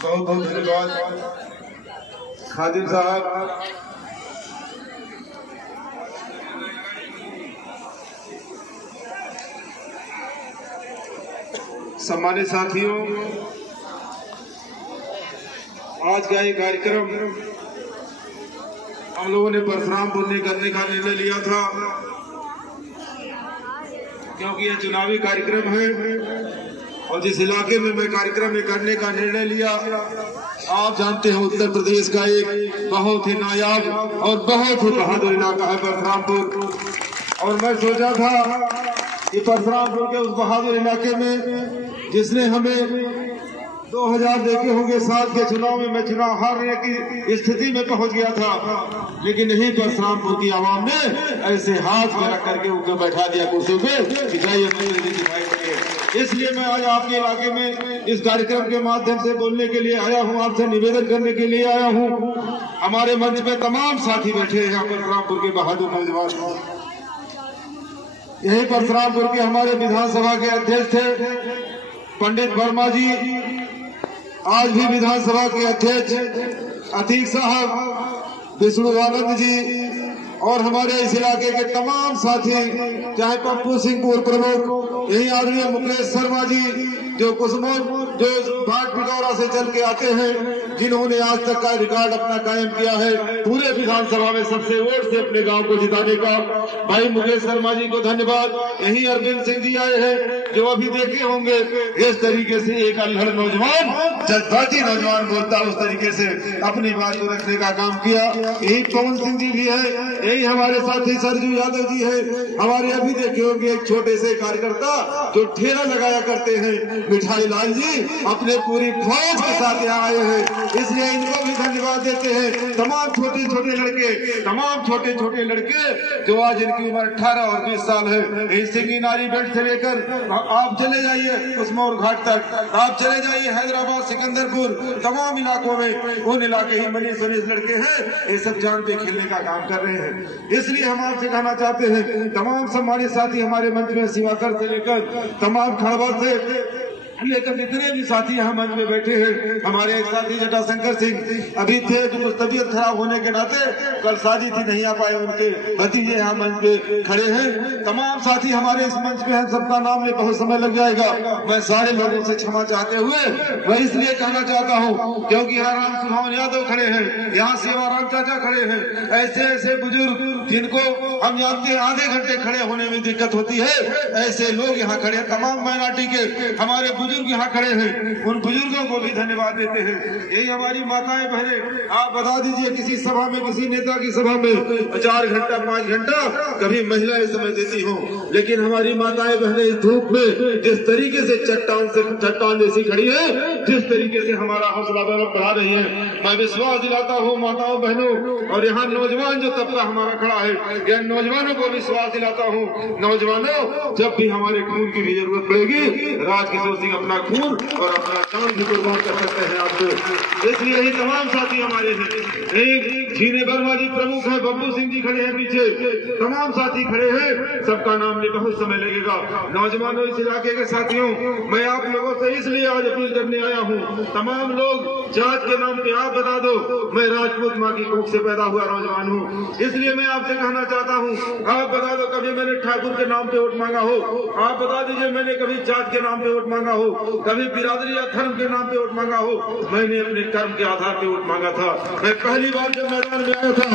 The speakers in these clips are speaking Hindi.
बहुत बहुत धन्यवाद खादिम साहब। सम्मानित साथियों, आज का ये कार्यक्रम हम लोगों ने परशुराम पुण्य करने का निर्णय लिया था, क्योंकि यह चुनावी कार्यक्रम है और जिस इलाके में मैं कार्यक्रम में करने का निर्णय लिया, आप जानते हैं उत्तर प्रदेश का एक बहुत ही नायाब और बहुत ही बहादुर इलाका है परशुरामपुर। और मैं सोचा था कि परशुरामपुर के उस बहादुर इलाके में जिसने हमें 2000 देखे होंगे 7 के चुनाव में मैं चुनाव हारने की स्थिति में पहुंच गया था, लेकिन नहीं, परशुरामपुर की आवाम ने ऐसे हाथ में रख करके उनको बैठा दिया कुर्सी पे कि जाइए दिखाई देंगे। इसलिए मैं आज आपके इलाके में इस कार्यक्रम के माध्यम से बोलने के लिए आया हूं, आपसे निवेदन करने के लिए आया हूं। हमारे मंच में तमाम साथी बैठे हैं परशुरामपुर के बहादुर नौजवान। यही परशुरामपुर के हमारे विधानसभा के अध्यक्ष थे पंडित वर्मा जी, आज भी विधानसभा के अध्यक्ष अतीक साहब, विष्णुवानंद जी और हमारे इस इलाके के तमाम साथी, चाहे पप्पू सिंह पूर्व प्रमुख, यही आदरणीय मुकेश शर्मा जी जो जो भाट पिटौरा से चल के आते हैं, जिन्होंने आज तक का रिकॉर्ड अपना कायम किया है पूरे विधानसभा में सबसे वोट से अपने गांव को जिताने का, भाई मुकेश शर्मा जी को धन्यवाद। यही अरविंद सिंह जी आए हैं जो अभी देखे होंगे इस तरीके से एक अल्हड़ नौजवान, जज्बाती नौजवान बोलता उस तरीके से अपनी बात को रखने का काम किया। यही पवन सिंह जी भी है, यही हमारे साथी सरजू यादव जी है, हमारे अभी देखे होंगे एक छोटे से कार्यकर्ता जो ठेला लगाया करते हैं मिठाई लाल जी, अपने पूरी फौज के साथ यहाँ आए हैं, इसलिए इनको भी धन्यवाद देते हैं। तमाम छोटे छोटे लड़के जो आज इनकी उम्र 18 और 20 साल है, सिंगी नारी बेल्ट से लेकर आप चले जाइए उस्मौर घाट तक, आप चले जाइए हैदराबाद, सिकंदरपुर, तमाम इलाकों में उन इलाके ही मनीष लड़के हैं, ये सब जान पे खेलने का काम कर रहे हैं। इसलिए हम आपसे कहना चाहते हैं तमाम सम्मानित साथी हमारे मंच में शिवाकर से लेकर तमाम खड़वा से लेकर जितने भी साथी यहाँ मंच में बैठे हैं, हमारे एक साथी जटाशंकर सिंह अभी थे जो कुछ तबीयत खराब होने के नाते कल शादी थी नहीं आ पाए, उनके भतीजे यहाँ मंच पे खड़े हैं। तमाम साथी हमारे इस मंच पे हैं, सबका नाम में बहुत समय लग जाएगा, मैं सारे लोगों से क्षमा चाहते हुए मैं इसलिए कहना चाहता हूँ क्योंकि यहाँ राम सुभावन यादव खड़े हैं, यहाँ सेवाराम चाचा खड़े हैं, ऐसे ऐसे बुजुर्ग जिनको हम जानते हैं आधे घंटे खड़े होने में दिक्कत होती है, ऐसे लोग यहाँ खड़े हैं। तमाम माइनॉरिटी के हमारे बुजुर्ग यहाँ खड़े हैं, उन बुजुर्गों को भी धन्यवाद देते हैं। यही हमारी माताएं बहनें, आप बता दीजिए किसी सभा में, किसी नेता की सभा में 4 घंटा 5 घंटा कभी महिलाएं समय देती हों, लेकिन हमारी माताएं बहनें इस धूप में जिस तरीके से चट्टान जैसी खड़ी है, जिस तरीके से हमारा हौसला बढ़ा रही है, मैं विश्वास दिलाता हूँ माताओं बहनों और यहाँ नौजवान जो तबका हमारा खड़ा है, यह नौजवानों को विश्वास दिलाता हूँ, नौजवानों जब भी हमारे खून की भी जरूरत पड़ेगी, राजकिशोर सिंह अपना खून और अपना जान भी कुर्बान कर सकते हैं आपको। इसलिए ही तमाम साथी हमारे हैं, एक झीने वर्मा जी प्रमुख है, बब्बू सिंह जी खड़े हैं पीछे, तमाम साथी खड़े हैं, सबका नाम में बहुत समय लगेगा। नौजवानों इस इलाके के साथियों, मैं आप लोगों से इसलिए आज अपील करने आया हूँ, तमाम लोग जात के नाम पे आप बता दो, मैं राजपूत माँ की कोख से पैदा हुआ नौजवान हूँ, इसलिए मैं आपसे कहना चाहता हूँ, आप बता दो कभी मैंने ठाकुर के नाम पे वोट मांगा हो, आप बता दीजिए मैंने कभी जात के नाम पे वोट मांगा हो, कभी बिरादरी या धर्म के नाम पे वोट मांगा हो, मैंने अपने कर्म के आधार पे वोट मांगा था। मैं पहली बार जब मैदान में आया था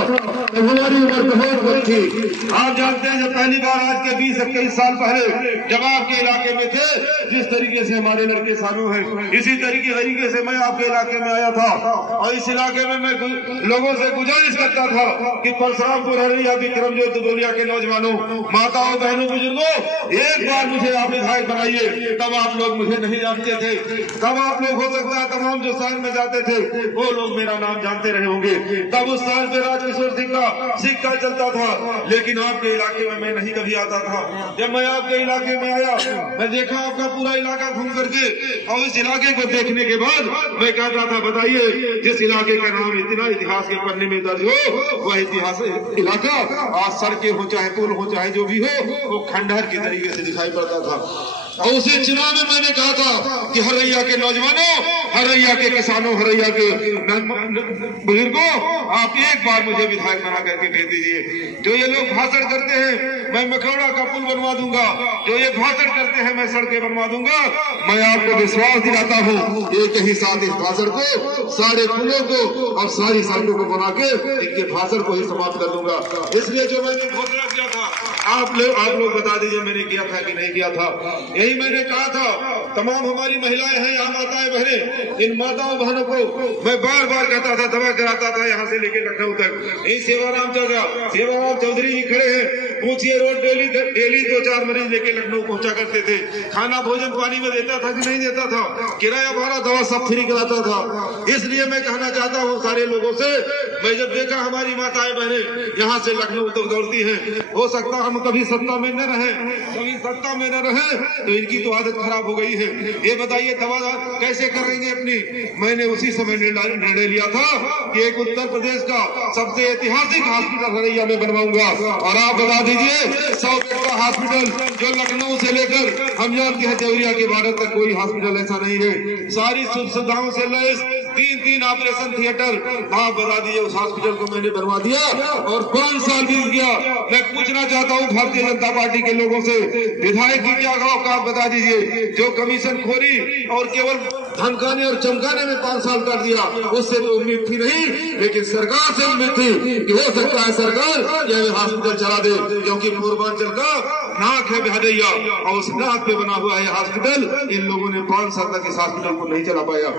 तो हमारी उम्र बहुत बड़ी थी, आप जानते हैं जब पहली बार आज के 20-21 साल पहले जब आपके इलाके में थे, जिस तरीके से हमारे लड़के सालू हैं, इसी तरीके से मैं आपके इलाके में आया था और इस इलाके में मैं लोगों से गुजारिश करता था कि परशुरामपुर हरिया विक्रम ज्योति दुनिया के नौजवानों, माताओं, बहनों, बुजुर्गों, एक बार मुझे आप विधायक बनाइए, तब आप लोग मुझे नहीं जानते थे, तब आप लोग हो सकता है तमाम जो शहर में जाते थे वो लोग मेरा नाम जानते रहे होंगे। तब उस शहर पे राजकिशोर सिंह का सिक्का चलता था, लेकिन आपके इलाके में मैं नहीं कभी आता था। जब मैं आपके इलाके में आया, मैं देखा आपका पूरा इलाका घूम करके, और इस इलाके को देखने के बाद मैं कहता था बताइए जिस इलाके का नाम इतना इतिहास के पन्ने में दर्ज हो वह इतिहास इलाका आज सड़कें हो चाहे पुल हो चाहे जो भी हो वो खंडहर के तरीके से दिखाई पड़ता था। और उसे चुनाव में मैंने कहा था कि हरैया के नौजवानों, हरैया के किसानों, हरैया के बुजुर्गों, आप एक बार मुझे विधायक बना करके भेज दीजिए। जो ये लोग भाषण करते हैं मैं मखौड़ा का पुल बनवा दूंगा, जो ये भाषण करते हैं मैं सड़कें बनवा दूंगा। मैं आपको विश्वास दिलाता हूँ एक ही साथ इस भाषण को, सारे पुलों को और सारी सड़कों को बना के इनके भाषण को ही समाप्त कर दूंगा। इसलिए जो मैंने घोषणा किया था आप लोग बता दीजिए मैंने किया था कि नहीं किया था। यही मैंने कहा था तमाम हमारी महिलाएं हैं यहाँ, माताएं बहनें, इन माताओं बहनों को मैं बार बार कहता था, दवा कराता था यहाँ से लेकर लखनऊ तक। यही सेवाराम चौधरी जी खड़े हैं, पूछिए रोज डेली 2-4 मरीज लेके लखनऊ पहुंचा करते थे। खाना भोजन पानी में देता था कि नहीं देता था, किराया भाड़ा दवा सब फ्री कराता था। इसलिए मैं कहना चाहता हूँ सारे लोगों से, मैं जब देखा हमारी माताएं बहनें यहाँ से लखनऊ तक दौड़ती हैं, हो सकता हम कभी सत्ता में न रहे, कभी सत्ता में न रहे तो इनकी तो आदत खराब हो गई है। ये बताइए दवा कैसे करेंगे अपनी। मैंने उसी समय निर्णय लिया था कि एक उत्तर प्रदेश का सबसे ऐतिहासिक हॉस्पिटल हरैया में बनवाऊंगा। और आप बता दीजिए 100 बेड का हॉस्पिटल जो लखनऊ से लेकर हम जानते हैं देवरिया के बॉर्डर तक कोई हॉस्पिटल ऐसा नहीं है। सारी सुविधाओं से लैस 3 ऑपरेशन थिएटर, आप बता दीजिए उस हॉस्पिटल को मैंने बनवा दिया। और 5 साल बीत गया। मैं पूछना चाहता हूँ भारतीय जनता पार्टी के लोगों से, विधायक की क्या औकात बता दीजिए। जो कमीशन खोरी और केवल धमकाने और चमकाने में 5 साल कर दिया, उससे तो उम्मीद थी नहीं, लेकिन सरकार से उम्मीद थी कि हो सकता है सरकार यह हॉस्पिटल चला दे, क्योंकि पूर्वांचल का नाक है हरैया और उस नाक पे बना हुआ है हॉस्पिटल। इन लोगों ने 5 साल तक इस हॉस्पिटल को नहीं चला पाया।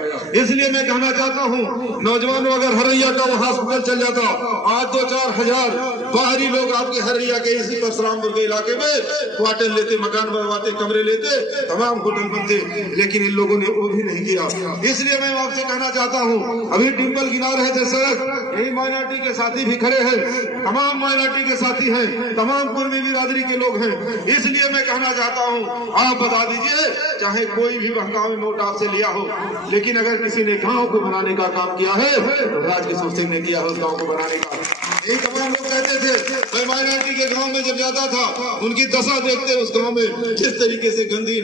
इसलिए मैं कहना चाहता हूँ नौजवानों, अगर हरैया का वो हॉस्पिटल चल जाता, आज 2-4 हजार बाहरी लोग आपके हरैया के इसी परशुरामपुर के इलाके में क्वार्टर लेते, मकान बनवाते, कमरे लेते, तमाम होटल बनते, लेकिन इन लोगों ने वो भी नहीं किया। इसलिए मैं आपसे कहना चाहता हूँ, अभी डिम्पल गिना रहे थे सड़क, यही माइनॉरिटी के साथी भी खड़े हैं, तमाम माइनॉरिटी के साथी हैं, तमाम कुर्मी बिरादरी के लोग हैं। इसलिए मैं कहना चाहता हूँ आप बता दीजिए, चाहे कोई भी बहकावे नोट आपसे लिया हो, लेकिन अगर किसी ने गांव को बनाने का काम किया है तो राजकिशोर सिंह ने किया है उस गांव को बनाने का। यही तमाम लोग कहते थे, मैं माइनॉरिटी के गांव में जब जाता था उनकी दशा देखते उस गांव में जिस तरीके से गंदी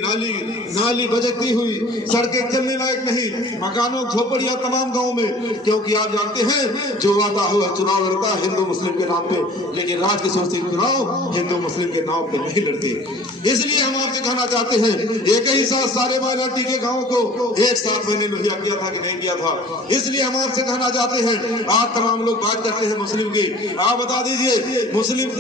नाली बजती हुई, सड़कें चलने लायक नहीं, मकानों झोपड़ियां तमाम गांव में। क्योंकि आप जानते हैं जो आता हुआ चुनाव लड़ता हिंदू मुस्लिम के नाम पे, लेकिन राजकिशोर सिंह चुनाव हिंदू मुस्लिम के नाम पे नहीं लड़ते। इसलिए हम आपसे कहना चाहते हैं, एक ही साथ सारे माइनॉरिटी के गाँव को एक साथ मैंने मुहैया किया था कि नहीं किया था। इसलिए हम आपसे कहना चाहते हैं, आप तमाम लोग बात करते हैं मुस्लिम की, आप बता दीजिए मुस्लिम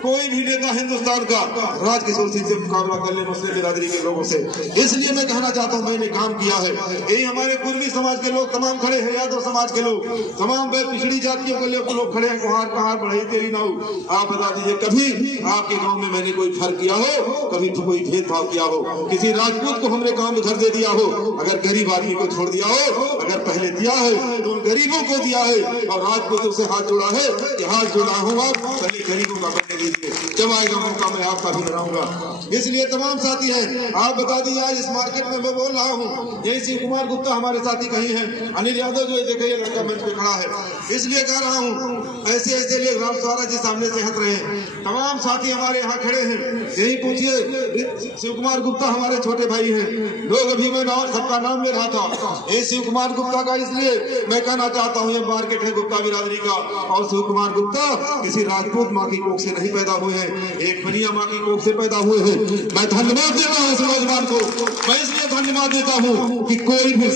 कोई भी नेता हिंदुस्तान का राजकिशोर सिंह से मुकाबला कर ले मुस्लिम बिरादरी के लोगों से। इसलिए मैं कहना चाहता हूं मैंने काम किया है। यही हमारे पूर्वी समाज के लोग तमाम खड़े हैं, यादव समाज के लोग, तमाम पिछड़ी जातियों के लोग खड़े हैं, कहां बढ़ाई तेरी नाऊ। आप बता दीजिए कभी आपके गांव में मैंने कोई फर्क किया हो, कभी तो कोई भेदभाव किया हो, किसी राजपूत को हमने काम में घर दे दिया हो, अगर गरीब आदमी को छोड़ दिया हो, अगर पहले दिया है तो उन गरीबों को दिया है और राजपूतों से हाथ जोड़ा है कि हाथ जोड़ा हूँ आप पहले गरीबों का बनने दीजिए, जब आएगा मौका मैं आपका भी बनाऊंगा। इसलिए तमाम साथी हैं, आप बता दीजिए आज इस मार्केट में मैं बोल रहा हूँ, ये शिव कुमार गुप्ता हमारे साथी कहीं हैं, अनिल यादव जो देखिए लड़का मंच पे खड़ा है, इसलिए कह रहा हूँ ऐसे ऐसे लोग राम सवारा जी सामने से हट रहे हैं, तमाम साथी हमारे यहाँ खड़े हैं। यही पूछिए शिव कुमार गुप्ता हमारे छोटे भाई हैं, लोग अभी मैं सबका नाम ले रहा था, ये शिव कुमार गुप्ता का, इसलिए मैं कहना चाहता हूँ ये मार्केट है गुप्ता बिरादरी का, और शिव कुमार गुप्ता किसी राजपूत माँ की कोख से नहीं पैदा हुए हैं, एक बनिया माँ की कोख से पैदा हुए हैं। मैं धन्यवाद देता हूँ इस नौजवान को, मैं इसलिए धन्यवाद देता हूँ कि कोई भी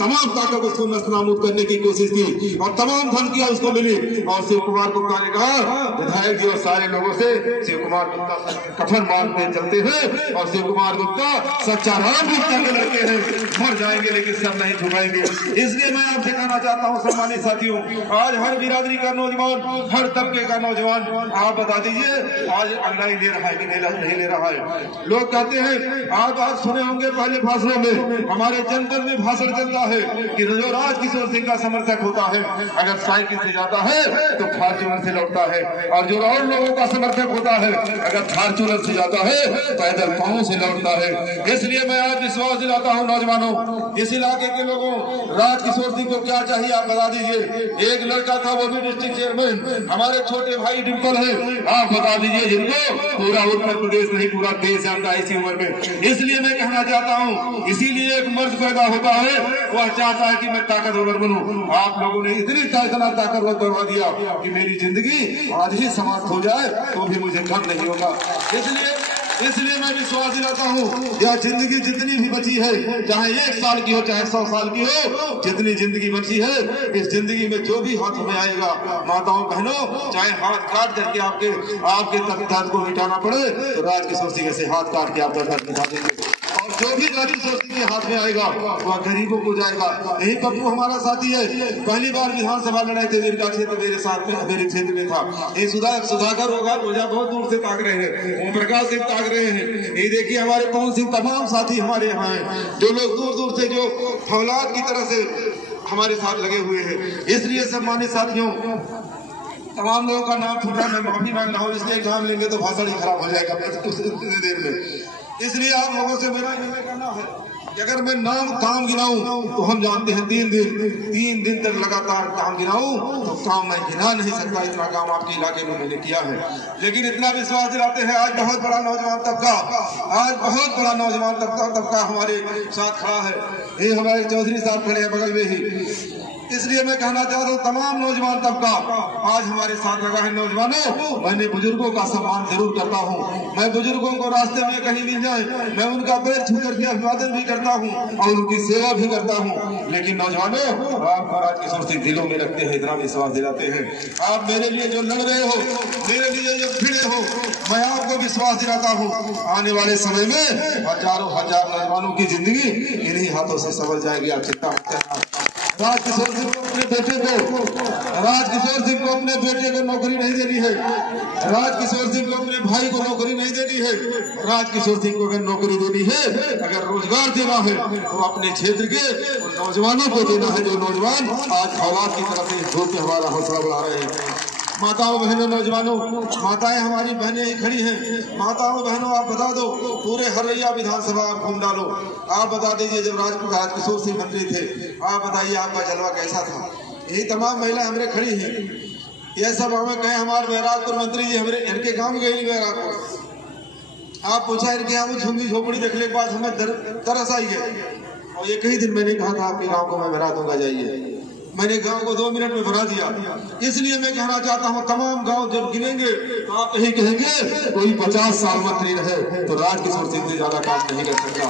तमाम ताकत उसको नस्तनाबूद करने की कोशिश की और तमाम धमकियां उसको मिली। और शिव कुमार गुप्ता ने कहा विधायक जी और सारे लोगों से, शिव कुमार गुप्ता कफन बांध पे चलते हैं और शिव कुमार गुप्ता सच्चा राम गुप्ता के लड़के हैं, मर जाएंगे लेकिन सब नहीं झुकाएंगे। इसलिए मैं आपसे कहना चाहता हूँ सम्मानित साथियों, आज हर बिरादरी का नौजवान, हर तबके का नौजवान, आप बता दीजिए आज ऑनलाइन ले रहा है कि नहीं नहीं ले रहा है। लोग कहते हैं, आप सुने होंगे पहले भाषणों में, हमारे जनपद में भाषण चलता है कि जो राजकिशोर सिंह का समर्थक होता है अगर साइकिल से जाता है तो फॉर्च्यूनर से लौटता है, और जो और लोगों का समर्थक होता है अगर फॉर्च्यूनर से जाता है पैदल पांव से लौटता है। इसलिए मैं आज विश्वास दिलाता हूँ नौजवानों, इस इलाके के लोगों, राजकिशोर सिंह को क्या चाहिए आप बता दीजिए। एक लड़का था वो भी डिस्ट्रिक्ट चेयरमैन, हमारे छोटे भाई डिम्पल है, आप बता दीजिए जिनको पूरा उत्तर प्रदेश नहीं पूरा देश जानता है इसी उम्र में। इसलिए मैं कहना चाहता हूँ, इसीलिए एक मर्द पैदा होता है, वह चाहता है कि मैं ताकतवर बनूं। आप लोगों ने इतनी ताकतवर बनवा दिया कि मेरी जिंदगी आज ही समाप्त हो जाए तो भी मुझे गम नहीं होगा। इसलिए मैं विश्वास दिलाता हूँ, यह जिंदगी जितनी भी बची है, चाहे 1 साल की हो चाहे 100 साल की हो, जितनी जिंदगी बची है इस जिंदगी में जो भी हाथ में आएगा, माताओं बहनों, चाहे हाथ काट करके आपके दर्द को मिटाना पड़े तो राजकिशोर सिंह से हाथ काट के आपका दर्द मिटा देंगे। और जो भी राजकिशोर सिंह के हाथ में आएगा वह गरीबों को जाएगा। यही पप्पू हमारा साथी है, पहली बार विधानसभा लड़ाई थे, मेरे क्षेत्र मेरे साथ में मेरे क्षेत्र में था। ये सुधाकर होगा, मुझे बहुत दूर से ताक रहे हैं, ओम प्रकाश सिंह ताक रहे हैं, ये देखिए हमारे पवन सिंह, तमाम साथी हमारे यहाँ हैं, जो लोग दूर दूर से जो फौलाद की तरह से हमारे साथ लगे हुए हैं। इसलिए सम्मानित साथियों, तमाम लोगों का नाम छूटा, मैं माफी मांग रहा हूँ, इसलिए एग्जाम लेंगे तो भाषण ही खराब हो जाएगा इतनी देर में। इसलिए आप लोगों से मेरा निर्णय करना है कि अगर मैं नाम काम गिनाऊं तो हम जानते हैं 3 दिन तक लगातार काम गिनाऊं तो काम मैं गिना नहीं सकता, इतना काम आपके इलाके में मैंने किया है। लेकिन इतना विश्वास दिलाते हैं, आज बहुत बड़ा नौजवान तबका हमारे साथ खड़ा है। ये हमारे चौधरी साहब खड़े हैं बगल में ही। इसलिए मैं कहना चाहता हूँ, तमाम नौजवान तबका आज हमारे साथ लगा है। नौजवानों, मैंने बुजुर्गों का सम्मान जरूर करता हूँ, मैं बुजुर्गों को रास्ते में कहीं मिल जाए मैं उनका पैर छू करके अभिवादन भी करता हूँ और उनकी सेवा भी करता हूँ। लेकिन नौजवानों, आप राजकिशोर सिंह दिलों में रखते हैं, इतना विश्वास दिलाते हैं। आप मेरे लिए जो लड़ रहे हो, मेरे लिए जो भिड़े हो, मैं आपको विश्वास दिलाता हूँ, आने वाले समय में हजारों हजार नौजवानों की जिंदगी इन्हीं हाथों से संभल जाएगी। आप चिंता मत करना। राजकिशोर सिंह को अपने बेटे को नौकरी नहीं देनी है, राजकिशोर सिंह को अपने भाई को नौकरी नहीं देनी है। राजकिशोर सिंह को अगर नौकरी देनी है, अगर रोजगार देना है तो अपने क्षेत्र के नौजवानों को देना है, जो नौजवान आज औलाद की तरफ से झोंक के हमारा हौसला बढ़ा रहे हैं। माताओं बहनों, नौजवानों, माताएं हमारी बहनें ही खड़ी हैं। माताओं बहनों, आप बता दो, पूरे हरैया विधानसभा आप घूम डालो, आप बता दीजिए जब राजकिशोर सिंह मंत्री थे, आप बताइए आपका जलवा कैसा था। यही तमाम महिला हमारे खड़ी हैं। ये सब हमें कहे हमारे बैरागपुर मंत्री जी हमारे इनके गाँव में गए बैरागपुर, आप पूछा इनके यहाँ झुंगी झोपड़ी देखने के बाद हमें तरस आई है। और एक ही दिन मैंने कहा था आपके गाँव को मैं भरा दूंगा, जाइए। मैंने गांव को 2 मिनट में भरा दिया। इसलिए मैं कहना चाहता हूं, तमाम गांव जब गिनेंगे तो आप यही कहेंगे कोई 50 साल मंत्री रहे तो राजकिशोर सिंह से ज्यादा काम नहीं कर सकता।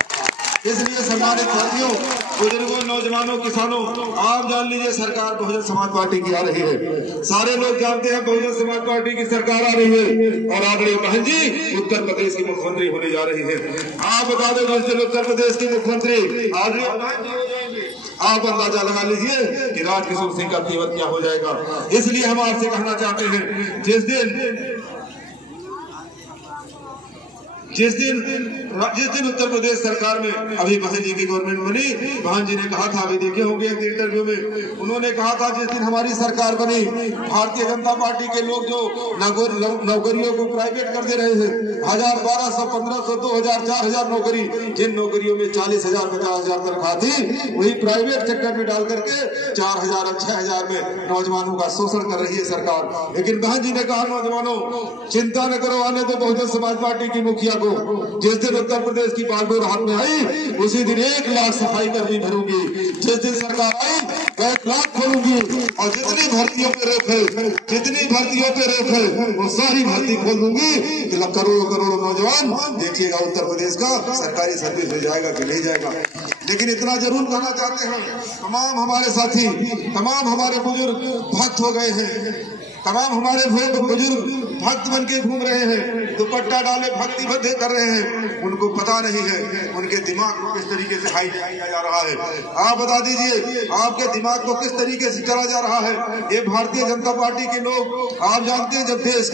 इसलिए सम्मानित साथियों, बुजुर्गों, नौजवानों, किसानों, आप जान लीजिए सरकार बहुजन समाज पार्टी की आ रही है। सारे लोग जानते हैं बहुजन समाज पार्टी की सरकार आ रही है और आदरणीय बहन जी उत्तर प्रदेश की मुख्यमंत्री होने जा रही है। आप बता दें दोस्तों, उत्तर प्रदेश की मुख्यमंत्री आदरणीय बहन जी हो जाएंगे। आप अंदाजा लगा लीजिए कि राजकिशोर सिंह का तेवर क्या हो जाएगा। इसलिए हम आपसे कहना चाहते हैं, जिस दिन उत्तर प्रदेश सरकार में अभी बहन जी की गवर्नमेंट बनी, बहन जी ने कहा था, अभी देखे होंगे एक इंटरव्यू में, उन्होंने कहा था जिस दिन हमारी सरकार बनी, भारतीय जनता पार्टी के लोग जो नौकरियों को प्राइवेट कर दे रहे हैं, 1000, 1200, 1500, 2000, 4000 नौकरी, जिन नौकरियों में 40,000, 50,000 तनख्वाह थी, वही प्राइवेट सेक्टर में डाल करके 4000 और 6000 में नौजवानों का शोषण कर रही है सरकार। लेकिन बहन जी ने कहा, नौजवानों चिंता न करो, आने दो बहुजन समाज पार्टी की मुखिया को। जिस दिन उत्तर प्रदेश की बागडोर हाथ में आई, उसी दिन 1 लाख सफाई कर्मी भरूंगी। जिस दिन सरकार आई, 1 लाख खोलूंगी और जितनी भर्तियों पे रोक है वो सारी भर्ती खोल दूंगी। करोड़ों नौजवान देखिएगा उत्तर प्रदेश का सरकारी सर्विस में जाएगा कि नहीं जाएगा। लेकिन इतना जरूर कहना चाहते हैं, तमाम हमारे साथी, तमाम हमारे बुजुर्ग भक्त हो गए हैं। तमाम हमारे बुजुर्ग भक्त बन के घूम रहे हैं, दुपट्टा डाले भक्ति बंधे कर रहे हैं, उनको पता नहीं है उनके दिमाग को किस तरीके से हाईजैक किया जा रहा है। आप बता दीजिए आपके दिमाग को किस तरीके से चला जा रहा है। ये भारतीय जनता पार्टी के लोग, आप जानते हैं जब देश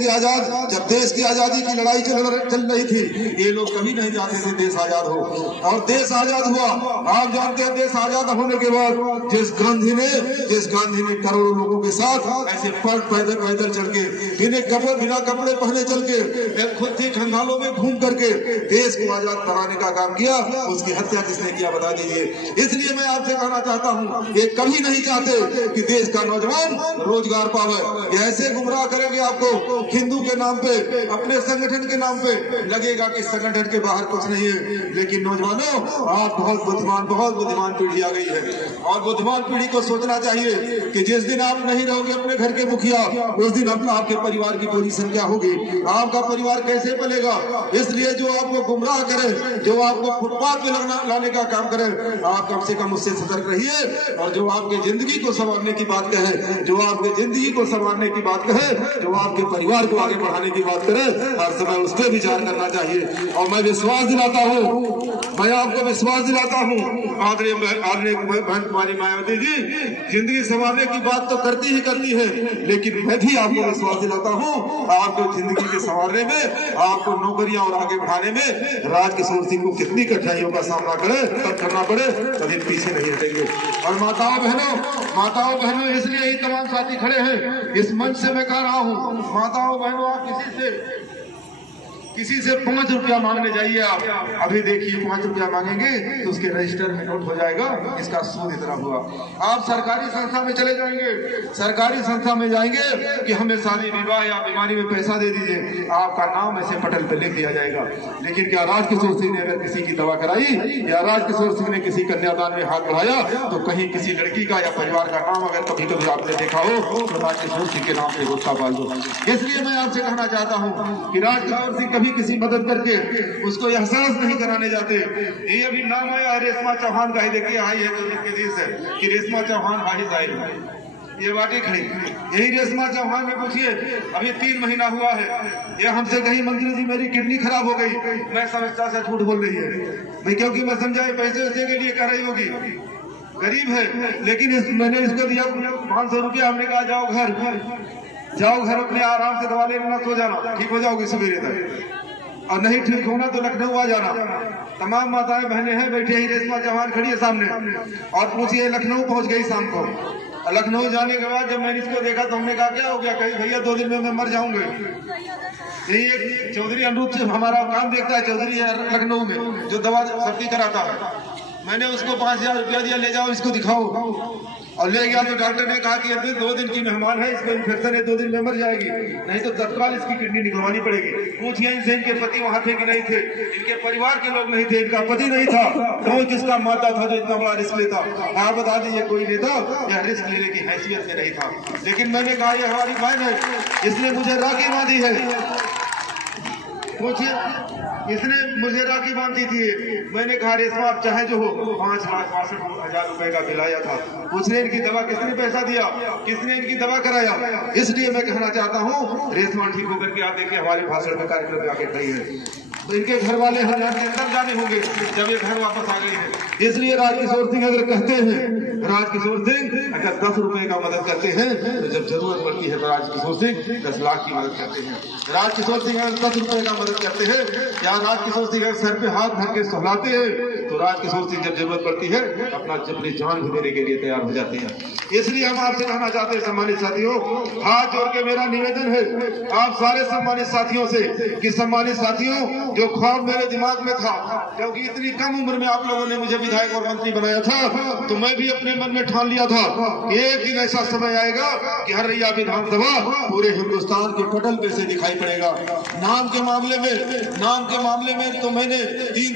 की आजादी की लड़ाई चल रही थी, ये लोग कभी नहीं चाहते थे देश आजाद हो, और देश आजाद हुआ। आप जानते हैं देश आजाद होने के बाद जिस गांधी ने करोड़ों लोगों के साथ ऐसे पैदल चल के बिना कपड़े पहने चल के खुद ही खंडालों में घूम करके देश को आजाद कराने का काम किया, उसकी हत्या किसने किया बता दीजिए। इसलिए मैं आपसे कहना चाहता हूँ ये कभी नहीं चाहते कि देश का नौजवान रोजगार पावे। ऐसे गुमराह करेंगे आपको हिंदू के नाम पे, अपने संगठन के नाम पे, लगेगा कि संगठन के बाहर कुछ नहीं है। लेकिन नौजवानों, आप बहुत बुद्धिमान पीढ़ी आ गई है, और बुद्धिमान पीढ़ी को सोचना चाहिए कि जिस दिन आप नहीं रहोगे अपने घर के मुखिया, उस दिन आपके परिवार की पोजीशन क्या होगी, आपका परिवार कैसे पलेगा। इसलिए जो आपको गुमराह करे, जो आपको फुटपाथ पे लाने का काम करे, आप कम से कम उससे सतर्क रहिए। और जो आपके जिंदगी को संवारने की बात कहे, जो आपके परिवार को आगे बढ़ाने की बात करे, हर समय उस पर विचार करना चाहिए। और मैं आपको विश्वास दिलाता हूँ आदरणीय बहन कुमारी मायावती जी जिंदगी संवारने की बात तो करती है, लेकिन मैं भी आपको विश्वास दिलाता हूँ आपको जिंदगी के संवारने में, आपको नौकरियां और आगे बढ़ाने में राजकिशोर सिंह को कितनी कठिनाइयों का सामना करना पड़े, कभी पीछे नहीं हटेंगे। और माताओं बहनों, इसलिए ही तमाम साथी खड़े हैं। इस मंच से मैं कह रहा हूँ, माताओं बहनों, आप किसी से 5 रुपया मांगने जाइए, आप अभी देखिए 5 रुपया मांगेंगे तो उसके रजिस्टर में नोट हो जाएगा इसका सूद इतना हुआ। आप सरकारी संस्था में चले जाएंगे, सरकारी संस्था में जाएंगे कि हमें शादी विवाह या बीमारी में पैसा दे दीजिए, आपका नाम ऐसे पटल पे लिख दिया जाएगा। लेकिन क्या राजकिशोर सिंह ने अगर किसी की दवा कराई, या राजकिशोर सिंह ने किसी कन्यादान में हाथ बढ़ाया, तो कहीं किसी लड़की का या परिवार का नाम अगर कभी आपने देखा हो तो राजकिशोर सिंह के नाम से गुस्सा पाल दो। इसलिए मैं आपसे कहना चाहता हूँ कि राजकिशोर सिंह किसी मदद करके उसको एहसास नहीं कराने जाते। ये अभी नाम आया रेशमा चौहान का, ही देखिए आई है के देश है कि रेशमा चौहान हाजिर आई है, ये वाकई खड़ी, यही रेशमा चौहान में पूछिए, अभी 3 महीना हुआ है, ये हमसे कही मंत्री जी मेरी किडनी खराब हो गई, मैं समझता से झूठ बोल रही है भाई, क्योंकि मैं समझा पैसे के लिए कर रही होगी, गरीब है। लेकिन मैंने इसको दिया 500 रुपया, हमने कहा जाओ घर अपने आराम से दवा लेना, सो जाना, ठीक हो जाओगी सवेरे तक, और नहीं ठीक होना तो लखनऊ आ जाना। तमाम माताएं बहनें हैं बैठे ही, रेशमा चौहान खड़ी है सामने, और पूछिए लखनऊ पहुंच गई शाम को। और लखनऊ जाने के बाद जब मैंने इसको देखा तो हमने कहा क्या हो गया, कहीं भैया 2 दिन में मैं मर जाऊंगा। यही एक चौधरी अनुरूप से हमारा काम देखता है, चौधरी है लखनऊ में जो दवा सर्दी कराता है, मैंने उसको 5000 रुपया दिया, ले जाओ इसको दिखाओ, और ले गया तो डॉक्टर ने कहा कि ये 2 दिन की मेहमान है, इसको इन्फेक्शन है, 2 दिन में मर जाएगी, नहीं तो तत्काल इसकी किडनी निकलवानी पड़ेगी। पूछिए इनसे इनके पति वहां थे कि नहीं थे, इनके परिवार के लोग नहीं थे, इनका पति नहीं था, तो किसका माता था जो इतना बड़ा रिस्क लेता। आप बता दीजिए कोई लेता, यह रिस्क लेने की हैसियत में नहीं था। लेकिन मैंने कहा यह हमारी बहन है, इसने मुझे राखी बांधी है, पूछिए इसने मुझे राखी बांधी थी। मैंने कहा रेशमा आप चाहे जो हो, 5,62,000 रुपए का बिल आया था, पूछने इनकी दवा किसने पैसा दिया, किसने इनकी दवा कराया। इसलिए मैं कहना चाहता हूँ रेशमा ठीक होकर के आप देखिए हमारे भाषण में कार्यक्रम में आके खड़ी है, तो इनके घर वाले हजार के अंदर जाने होंगे जब ये घर वापस आ गई है। इसलिए राजकिशोर सिंह अगर कहते हैं, राजकिशोर सिंह अगर 10 रुपए का मदद करते हैं, तो जब जरूरत पड़ती है तो राजकिशोर सिंह 10 लाख की मदद करते हैं। राजकिशोर सिंह अगर 10 रुपए का मदद करते हैं, या राजकिशोर सिंह अगर सर पे हाथ धर के सहलाते हैं, तो राजकिशोर सिंह जब जरूरत पड़ती है अपनी जान भी देने के लिए तैयार हो जाते हैं। इसलिए हम आपसे कहना चाहते हैं सम्मानित साथियों, हाथ जोड़ के मेरा निवेदन है आप सारे सम्मानित साथियों से कि सम्मानित साथियों, जो ख्वाब मेरे दिमाग में था, क्योंकि इतनी कम उम्र में आप लोगों ने मुझे विधायक और मंत्री बनाया था, तो मैं भी अपने मन में ठान लिया था एक दिन ऐसा समय आएगा कि हरैया विधानसभा पूरे हिंदुस्तान के पटल पे से दिखाई पड़ेगा। नाम के मामले में तो मैंने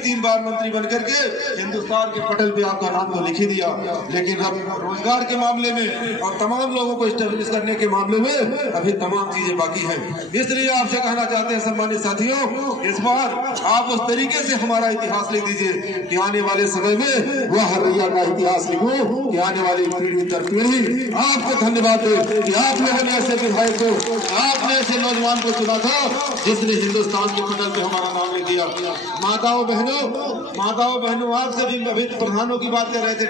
3 बार मंत्री बनकर के हिंदुस्तान के पटल पे आपका नाम तो लिख ही दिया, लेकिन अब रोजगार के मामले में और तमाम लोगों को स्टेब्लिश करने के मामले में अभी तमाम चीजें बाकी हैं। इसलिए आपसे कहना चाहते हैं सम्मानित साथियों, इस बार बार आप उस तरीके से हमारा इतिहास लिख दीजिए कि आने वाले समय में वह हरैया का इतिहास लिखो कि आने वाली पीढ़ी दर पीढ़ी आपको धन्यवाद दे कि आपने हमें ऐसे विधायक को, आपने ऐसे नौजवान को चुना था जिसने हिंदुस्तान के पटल पे हमारा नाम लिख दिया। माताओं बहनों, आपसे भी अभी प्रधानों की बात कर रहे थे,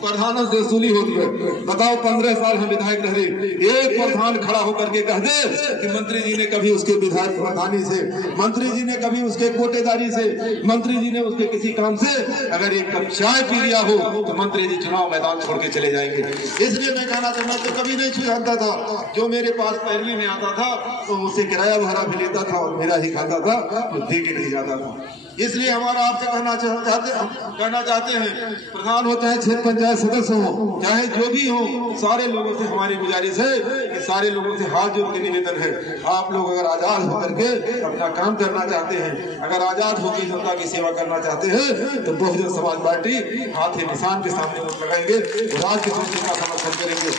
प्रधानों से वसूली होती है। बताओ 15 साल हम विधायक रहे, एक प्रधान खड़ा होकर के कह दे कि मंत्री जी ने कभी उसके विधायक प्रधानी से, मंत्री जी ने कभी उसके कोटेदारी से, मंत्री जी ने उसके किसी काम से अगर एक कप चाय पी लिया हो तो मंत्री जी चुनाव मैदान छोड़ के चले जाएंगे। इसलिए मैं कहना चाहता तो कभी नहीं छुड़ाता था, जो मेरे पास पैरवी में आता था तो मुझसे किराया भाड़ा भी लेता था और मेरा ही खाता था, तो दे के नहीं जाता था। इसलिए हमारा आपसे कहना चाहते हैं, प्रधान होते हैं, क्षेत्र पंचायत सदस्य हो, चाहे जो भी हो, सारे लोगों से हमारी गुजारिश है कि सारे लोगों से हाथ जोड़ के निवेदन है, आप लोग अगर आजाद होकर के अपना काम करना चाहते हैं, अगर आजाद होकर जनता की सेवा करना चाहते हैं तो बहुजन समाज पार्टी हाथी निशान के सामने वोट लगाएंगे, राज किशोर सिंह का समर्थन करेंगे।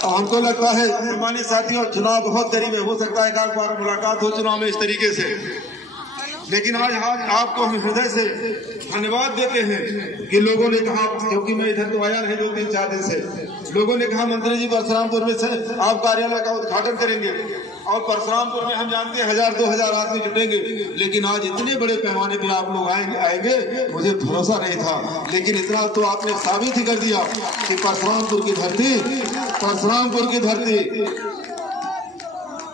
हमको लगता है सम्मानित साथियों, चुनाव बहुत करीब है, हो सकता है एक बार मुलाकात हो चुनाव में इस तरीके से, लेकिन आज आपको हम हृदय से धन्यवाद देते हैं कि लोगों ने कहा, क्योंकि मैं इधर तो आया नहीं 2-3-4 दिन से, लोगों ने कहा मंत्री जी परशुरामपुर में से आप कार्यालय का उद्घाटन करेंगे और परशुरामपुर में हम जानते हैं 1000-2000 आदमी जुटेंगे, लेकिन आज इतने बड़े पैमाने पे आप लोग आएंगे मुझे भरोसा नहीं था, लेकिन इतना तो आपने साबित ही कर दिया कि परशुरामपुर की धरती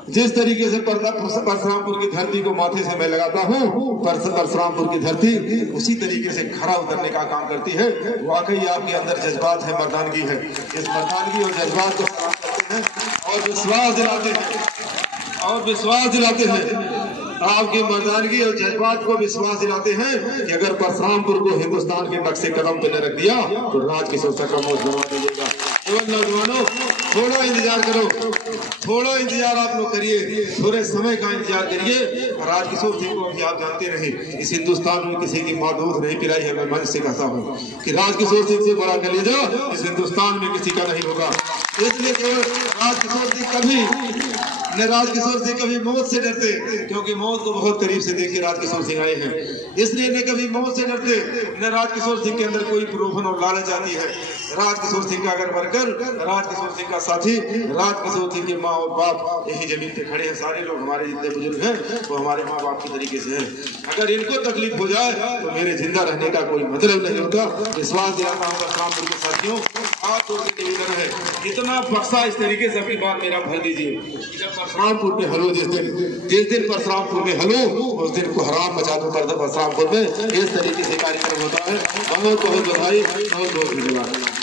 जिस तरीके से परशुरामपुर की धरती को माथे से मैं लगाता हूँ, परशुरामपुर की धरती उसी तरीके से खरा उतरने का काम करती है। वाकई आपके अंदर जज्बात है, मर्दानगी है, इस मर्दानगी और जज्बात को काम करते हैं और विश्वास दिलाते हैं आपकी मर्दानगी और जज्बात को विश्वास दिलाते हैं कि अगर परशुरामपुर को हिंदुस्तान के नक्शे कदम पे न रख दिया तो राज किशोर सिंह का मौत बनवा दीजिएगा। केवल नौजवानों थोड़ा इंतजार करो, थोड़ा इंतजार आप लोग करिए, थोड़े समय का इंतजार करिए। राज किशोर सिंह को अभी आप जानते नहीं, इस हिंदुस्तान में किसी की माँ दूध नहीं पिलाई है। मैं मन से कहता हूँ कि राज किशोर सिंह से बड़ा कलेजा इस हिंदुस्तान में किसी का नहीं होगा। इसलिए केवल राज किशोर सिंह कभी मौत से डरते, क्योंकि मौत को बहुत करीब से देख के राज किशोर सिंह आए हैं, इसलिए न कभी मौत से डरते, न राज किशोर सिंह के अंदर कोई प्रलोभन और लालच आती है। राज किशोर सिंह का अगर वर्कर, राज किशोर सिंह का साथी, राज किशोर सिंह के माँ और बाप यही जमीन पे खड़े हैं, सारे लोग हमारे जितने बुजुर्ग हैं वो हमारे माँ बाप की तरीके से हैं। अगर इनको तकलीफ हो जाए तो मेरे जिंदा रहने का कोई मतलब नहीं होता। विश्वास दिलाता हूँ परशुरामपुर के साथियों, आप लोग निवेदन है, इतना बक्सा इस तरीके से अपनी बात मेरा भर दीजिए। परशुरामपुर में हलो, जिस दिन परशुरामपुर में हलो उस दिन को हराम मचा दो परशुरामपुर में, इस तरीके से कार्यक्रम होता है। बहुत बहुत बधाई, बहुत बहुत धन्यवाद।